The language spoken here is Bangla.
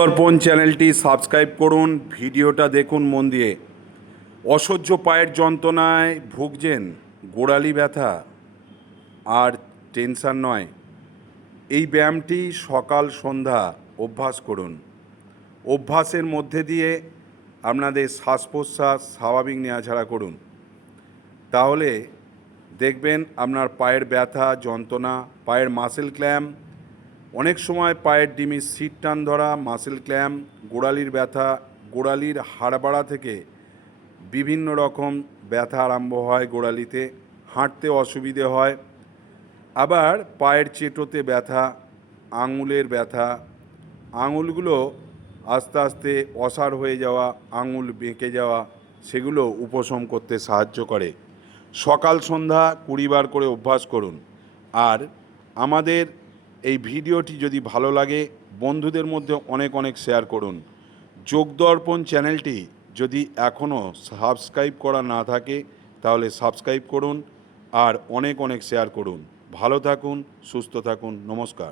দর্পণ চ্যানেলটি সাবস্ক্রাইব করুন, ভিডিওটা দেখুন মন দিয়ে। অসহ্য পায়ের যন্ত্রণায় ভুগছেন, গোড়ালি ব্যথা আর টেনশন নয়, এই ব্যায়ামটি সকাল সন্ধ্যা অভ্যাস করুন। অভ্যাসের মধ্যে দিয়ে আপনাদের শ্বাস প্রশ্বাস স্বাভাবিক নেওয়াঝাড়া করুন, তাহলে দেখবেন আপনার পায়ের ব্যথা যন্ত্রণা, পায়ের মাসেল ক্ল্যাম্প, অনেক সময় পায়ের ডিমির সিট টান ধরা, মাসেল ক্ল্যাম্প, গোড়ালির ব্যথা, গোড়ালির হাড়বাড়া থেকে বিভিন্ন রকম ব্যথা আরম্ভ হয়, গোড়ালিতে হাঁটতে অসুবিধে হয়, আবার পায়ের চেটোতে ব্যথা, আঙুলের ব্যথা, আঙুলগুলো আস্তে আস্তে অসাড় হয়ে যাওয়া, আঙুল বেঁকে যাওয়া, সেগুলো উপশম করতে সাহায্য করে। সকাল সন্ধ্যা 20 বার করে অভ্যাস করুন। আর আমাদের এই ভিডিওটি যদি ভালো লাগে বন্ধুদের মধ্যে অনেক অনেক শেয়ার করুন। যোগদর্পণ চ্যানেলটি যদি এখনও সাবস্ক্রাইব করা না থাকে তাহলে সাবস্ক্রাইব করুন আর অনেক অনেক শেয়ার করুন। ভালো থাকুন, সুস্থ থাকুন, নমস্কার।